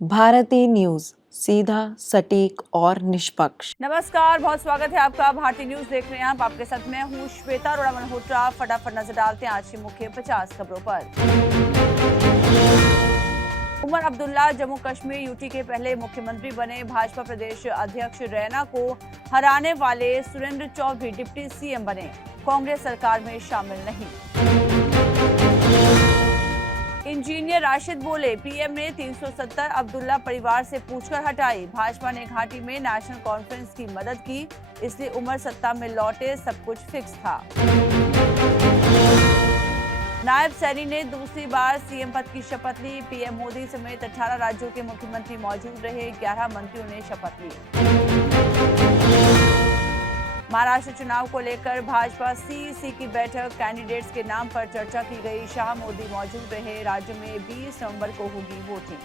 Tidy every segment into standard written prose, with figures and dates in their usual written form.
Bharti news, सीधा, सटीक और निष्पक्ष। नमस्कार, बहुत स्वागत है आपका। भारती न्यूज देख रहे हैं आप। आपके साथ मैं हूं श्वेता अरोड़ा मल्होत्रा। फटाफट नजर डालते हैं आज की मुख्य 50 खबरों पर। उमर अब्दुल्ला जम्मू कश्मीर यूटी के पहले मुख्यमंत्री बने। भाजपा प्रदेश अध्यक्ष रैना को हराने वाले सुरेंद्र चौधरी डिप्टी सीएम बने। कांग्रेस सरकार में शामिल नहीं। इंजीनियर राशिद बोले, पीएम ने 370 अब्दुल्ला परिवार से पूछकर हटाई। भाजपा ने घाटी में नेशनल कॉन्फ्रेंस की मदद की, इसलिए उमर सत्ता में लौटे, सब कुछ फिक्स था। नायब सैनी ने दूसरी बार सीएम पद की शपथ ली। पीएम मोदी समेत 18 राज्यों के मुख्यमंत्री मौजूद रहे। 11 मंत्रियों ने शपथ ली। महाराष्ट्र चुनाव को लेकर भाजपा सीईसी की बैठक, कैंडिडेट्स के नाम पर चर्चा की गई। शाह मोदी मौजूद रहे। राज्य में 20 नवंबर को होगी वोटिंग।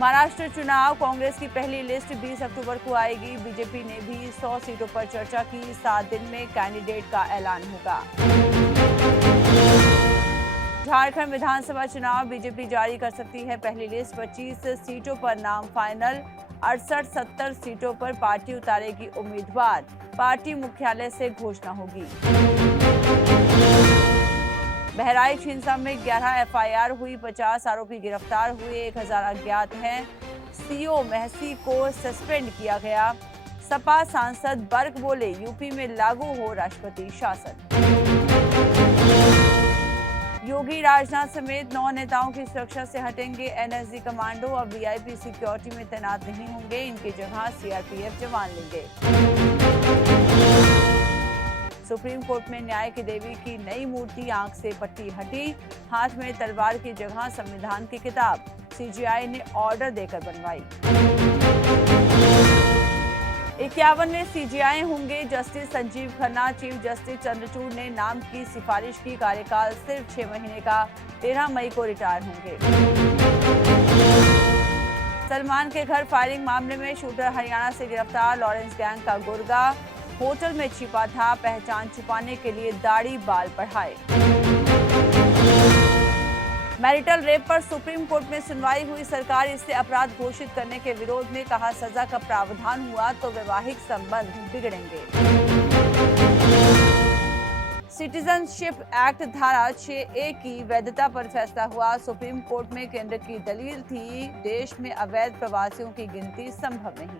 महाराष्ट्र चुनाव, कांग्रेस की पहली लिस्ट 20 अक्टूबर को आएगी। बीजेपी ने भी 100 सीटों पर चर्चा की। 7 दिन में कैंडिडेट का ऐलान होगा। झारखंड विधानसभा चुनाव, बीजेपी जारी कर सकती है पहली लिस्ट। 25 सीटों पर नाम फाइनल। 68-70 सीटों पर पार्टी उतारेगी उम्मीदवार। पार्टी मुख्यालय से घोषणा होगी। बहराइच हिंसा में 11 एफआईआर हुई। 50 आरोपी गिरफ्तार हुए। 1000 अज्ञात हैं। सीओ महसी को सस्पेंड किया गया। सपा सांसद बर्क बोले, यूपी में लागू हो राष्ट्रपति शासन। योगी राजनाथ समेत 9 नेताओं की सुरक्षा से हटेंगे एनएसजी कमांडो। अब वीआईपी सिक्योरिटी में तैनात नहीं होंगे। इनकी जगह सीआरपीएफ जवान लेंगे। सुप्रीम कोर्ट में न्याय की देवी की नई मूर्ति, आंख से पट्टी हटी। हाथ में तलवार की जगह संविधान की किताब। सीजीआई ने ऑर्डर देकर बनवाई। 51वें सीजीआई होंगे justice Sanjeev Khanna. Chief justice Chandrachud ने नाम की सिफारिश की। कार्यकाल सिर्फ 6 महीने का। 13 मई को रिटायर होंगे। सलमान के घर फायरिंग मामले में शूटर हरियाणा से गिरफ्तार। लॉरेंस गैंग का गुर्गा होटल में छिपा था। पहचान छुपाने के लिए दाढ़ी बाल बढ़ाए। मैरिटल रेप पर सुप्रीम कोर्ट में सुनवाई हुई। सरकार इसे अपराध घोषित करने के विरोध में कहा, सजा का प्रावधान हुआ तो वैवाहिक संबंध बिगड़ेंगे। सिटीजनशिप एक्ट धारा 6A की वैधता पर फैसला हुआ। सुप्रीम कोर्ट में केंद्र की दलील थी, देश में अवैध प्रवासियों की गिनती संभव नहीं।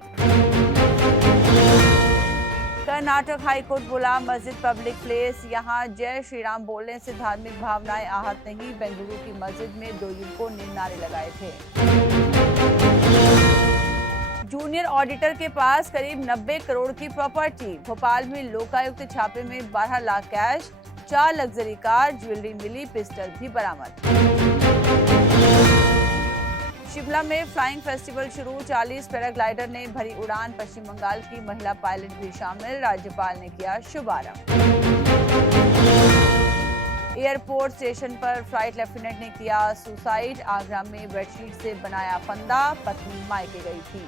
कर्नाटक हाईकोर्ट बोला, मस्जिद पब्लिक प्लेस, यहां जय श्री राम बोलने से धार्मिक भावनाएं आहत नहीं। बेंगलुरु की मस्जिद में 2 युवकों ने नारे लगाए थे। जूनियर ऑडिटर के पास करीब 90 करोड़ की प्रॉपर्टी। भोपाल में लोकायुक्त छापे में 12 lakh cash, 4 luxury car, jewellery मिली, पिस्टल भी बरामद। शिमला में फ्लाइंग फेस्टिवल शुरू। 40 पैराग्लाइडर ने भरी उड़ान। पश्चिम बंगाल की महिला पायलट भी शामिल। राज्यपाल ने किया शुभारंभ। एयरपोर्ट स्टेशन पर फ्लाइट लेफ्टिनेंट ने किया सुसाइड। आगरा में बेडशीट से बनाया फंदा। पत्नी मायके गई थी।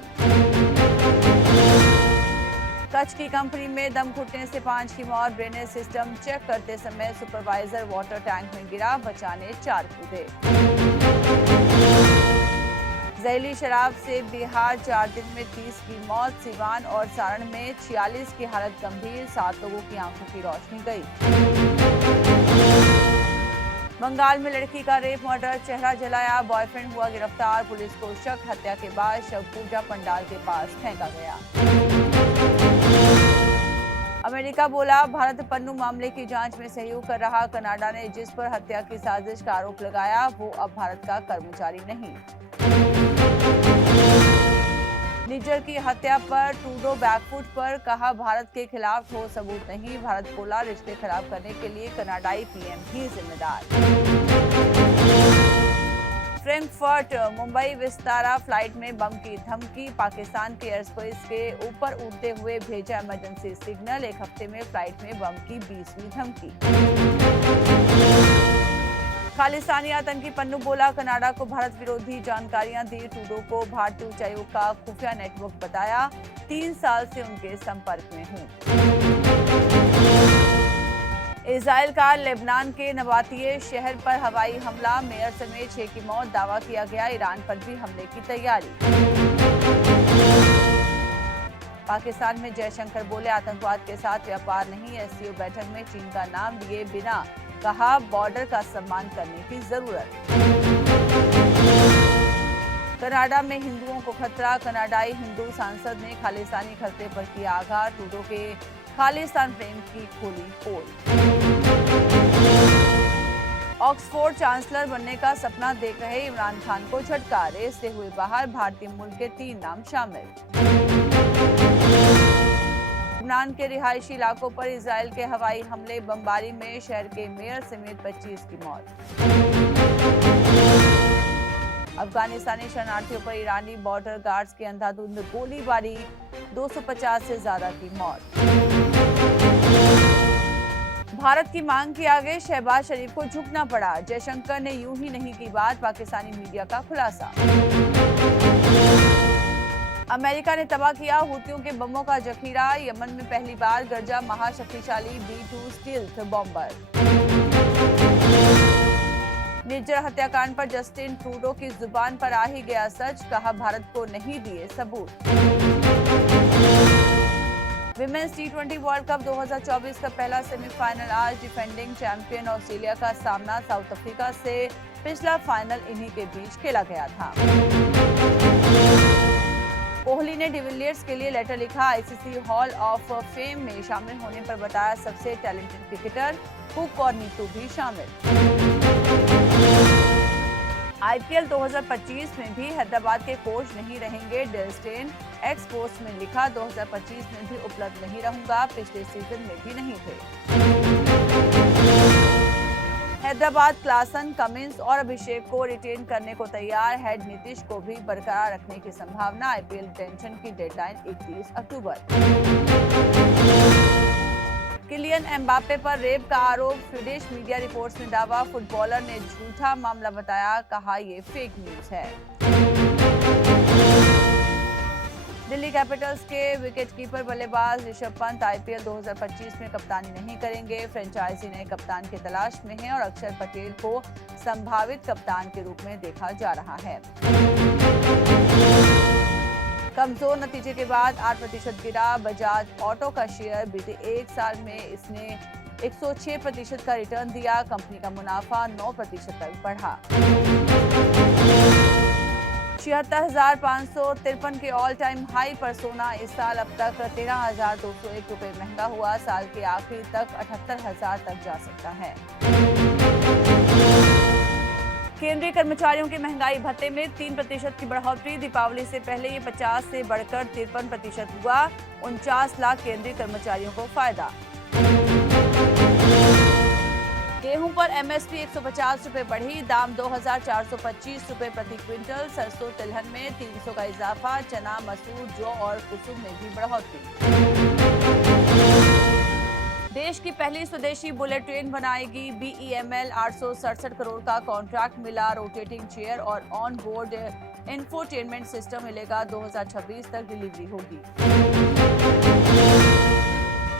कच्छ की कंपनी में दम घुटने से 5 की मौत। ड्रेनेज सिस्टम चेक करते समय सुपरवाइजर वाटर टैंक में गिरा। बचाने 4 कूदे। जहरीली शराब से बिहार 4 दिन में 30 की मौत। सिवान और सारण में 46 की हालत गंभीर। 7 लोगों की आंखों की रोशनी गई। बंगाल में लड़की का रेप मर्डर, चेहरा जलाया, बॉयफ्रेंड हुआ गिरफ्तार। पुलिस को शक, हत्या के बाद शव पूजा पंडाल के पास फेंका गया। अमेरिका बोला, भारत पन्नू मामले की जांच में सहयोग कर रहा। कनाडा ने जिस पर हत्या की साजिश का आरोप लगाया, वो अब भारत का कर्मचारी नहीं। निज्जर की हत्या पर ट्रूडो बैकफुट पर, कहा भारत के खिलाफ ठोस सबूत नहीं। भारत बोला, रिश्ते खराब करने के लिए कनाडाई पीएम ही जिम्मेदार। फ्रैंकफर्ट मुंबई विस्तारा फ्लाइट में बम की धमकी। पाकिस्तान के एयर स्पेस के ऊपर उड़ते हुए भेजा इमरजेंसी सिग्नल। 1 हफ्ते में फ्लाइट में बम की 20वीं धमकी। खालिस्तानी आतंकी पन्नू बोला, कनाडा को भारत विरोधी जानकारियां दी। ट्रूडो को भारतीय उच्चायोग का खुफिया नेटवर्क बताया। 3 साल से उनके संपर्क में हूं। इजराइल का लेबनान के नबातिये शहर पर हवाई हमला, मेयर समेत 6 की मौत, दावा किया गया। ईरान पर भी हमले की तैयारी। पाकिस्तान में जयशंकर बोले, आतंकवाद के साथ व्यापार नहीं। एससीओ बैठक में चीन का नाम लिए बिना कहा, बॉर्डर का सम्मान करने की जरूरत। कनाडा में हिंदुओं को खतरा, कनाडाई हिंदू सांसद ने खालिस्तानी खतरे पर किया आगाह, ट्रूडो के खालिस्तान प्रेम की खोली पोल। ऑक्सफोर्ड चांसलर बनने का सपना देख रहे इमरान खान को झटका, रेस से हुए बाहर, भारतीय मूल के 3 नाम शामिल। लबनान के रिहायशी इलाकों पर इजराइल के हवाई हमले, बमबारी में शहर के मेयर समेत 25 की मौत। अफगानिस्तानी शरणार्थियों पर ईरानी बॉर्डर गार्ड्स की अंधाधुंध गोलीबारी, 250 से ज्यादा की मौत। भारत की मांग के आगे शहबाज शरीफ को झुकना पड़ा, जयशंकर ने यूं ही नहीं की बात, पाकिस्तानी मीडिया का खुलासा। अमेरिका ने तबाह किया हुतियों के बमों का जखीरा, यमन में पहली बार गरजा महाशक्तिशाली B-2 स्टील्थ बॉम्बर। निर्जर हत्याकांड पर जस्टिन ट्रूडो की जुबान पर आ ही गया सच, कहा भारत को नहीं दिए सबूत। विमेंस T20 वर्ल्ड कप 2024 का पहला सेमीफाइनल आज, डिफेंडिंग चैंपियन ऑस्ट्रेलिया का सामना साउथ अफ्रीका से, पिछला फाइनल इन्हीं के बीच खेला गया था। कोहली ने डिविलियर्स के लिए लेटर लिखा, आईसीसी हॉल ऑफ फेम में शामिल होने पर बताया सबसे टैलेंटेड क्रिकेटर, कुक और नीतू भी शामिल। आईपीएल 2025 में भी हैदराबाद के कोच नहीं रहेंगे डेल स्टेन, एक्स पोस्ट में लिखा, 2025 में भी उपलब्ध नहीं रहूंगा, पिछले सीजन में भी नहीं थे। हैदराबाद क्लासन, कमिंस और अभिषेक को रिटेन करने को तैयार, हेड नीतीश को भी बरकरार रखने की संभावना, आईपीएल टेंशन की डेडलाइन 31 अक्टूबर। किलियन एम्बाप्पे पर रेप का आरोप, स्वीडिश मीडिया रिपोर्ट्स में दावा, फुटबॉलर ने झूठा मामला बताया, कहा ये फेक न्यूज है। दिल्ली कैपिटल्स के विकेटकीपर बल्लेबाज ऋषभ पंत आईपीएल 2025 में कप्तानी नहीं करेंगे, फ्रेंचाइजी नए कप्तान की तलाश में है और अक्षर पटेल को संभावित कप्तान के रूप में देखा जा रहा है। कमजोर नतीजे के बाद 8% गिरा बजाज ऑटो का शेयर, बीते 1 साल में इसने 106% का रिटर्न दिया, कंपनी का मुनाफा 9% तक बढ़ा। 76,553 के ऑल टाइम हाई पर सोना इस साल अब तक 13,201 रुपए महंगा हुआ, साल के आखिर तक 78,000 तक जा सकता है। केंद्रीय कर्मचारियों के महंगाई भत्ते में 3% की बढ़ोतरी, दीपावली से पहले ये 50 से बढ़कर 53% हुआ, 49 लाख केंद्रीय कर्मचारियों को फायदा। गेहूं पर एमएसपी 150 रुपए बढ़ी, दाम 2,425 रुपए प्रति क्विंटल, सरसों तिलहन में 300 का इजाफा, चना मसूर जौ और कुसुम में भी बढ़ोतरी। देश की पहली स्वदेशी बुलेट ट्रेन बनाएगी BEML, 867 करोड़ का कॉन्ट्रैक्ट मिला, रोटेटिंग चेयर और ऑन बोर्ड इंफोटेनमेंट सिस्टम मिलेगा, 2026 तक डिलीवरी होगी।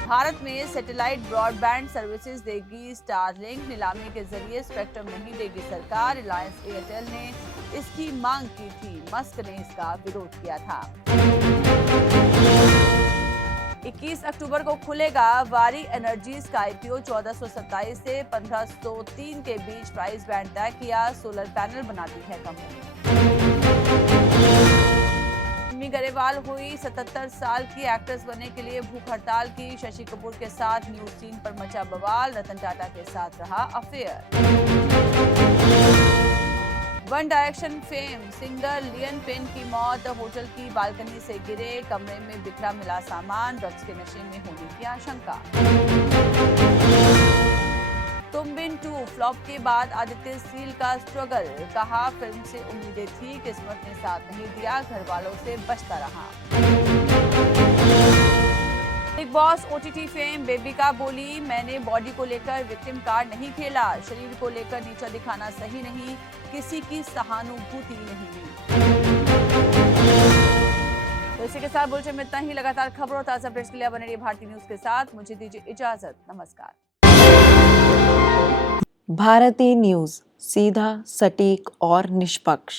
भारत में सैटेलाइट ब्रॉडबैंड सर्विसेज देगी स्टारलिंक, नीलामी के जरिए स्पेक्ट्रम नहीं देगी सरकार, रिलायंस एयरटेल ने इसकी मांग की थी, मस्क ने इसका विरोध किया था। 21 अक्टूबर को खुलेगा वारी एनर्जीज का आईपीओ, 1427 से 1503 के बीच प्राइस बैंड तय किया, सोलर पैनल बनाती है कंपनी। गरेवाल हुई 77 साल की, एक्ट्रेस बनने के लिए भूख हड़ताल की, शशि कपूर के साथ न्यूज सीन पर मचा बवाल, रतन टाटा के साथ रहा affair. One Direction fame singer Liam Payne की मौत, होटल की बालकनी से गिरे, कमरे में बिखरा मिला सामान, ड्रग्स के नशे में होने की आशंका। तुम बिन 2 फ्लॉप के बाद आदित्य सील का स्ट्रगल, कहा फिल्म से उम्मीदें थी, किस्मत ने साथ नहीं दिया, घर वालों से बचता रहा। बिग बॉस ओटीटी फेम बेबिका बोली, मैंने बॉडी को लेकर विक्टिम कार्ड नहीं खेला, शरीर को लेकर नीचा दिखाना सही नहीं, किसी की सहानुभूति नहीं ली। तो इसी के साथ बुलेटिन में इतना ही, लगातार खबरों और ताजा अपडेट्स के लिए बने रहिए भारतीय न्यूज के साथ, मुझे दीजिए इजाजत, नमस्कार। भारती न्यूज़, सीधा, सटीक और निष्पक्ष।